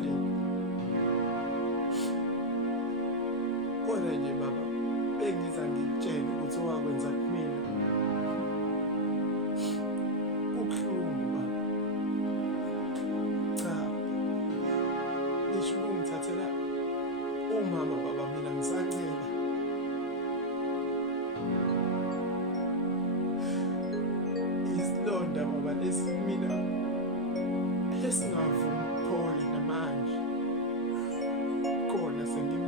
ekuqaleni. Kodwa nje baba, bengiza ngikutshela ukuthi owakwenza kumina kubuhlungu baba. Cha, ngisho ukungithathela umama baba, mina ngisancela. Isilonda baba lesi mina esingavumi ukuphola namanje. Khona sengim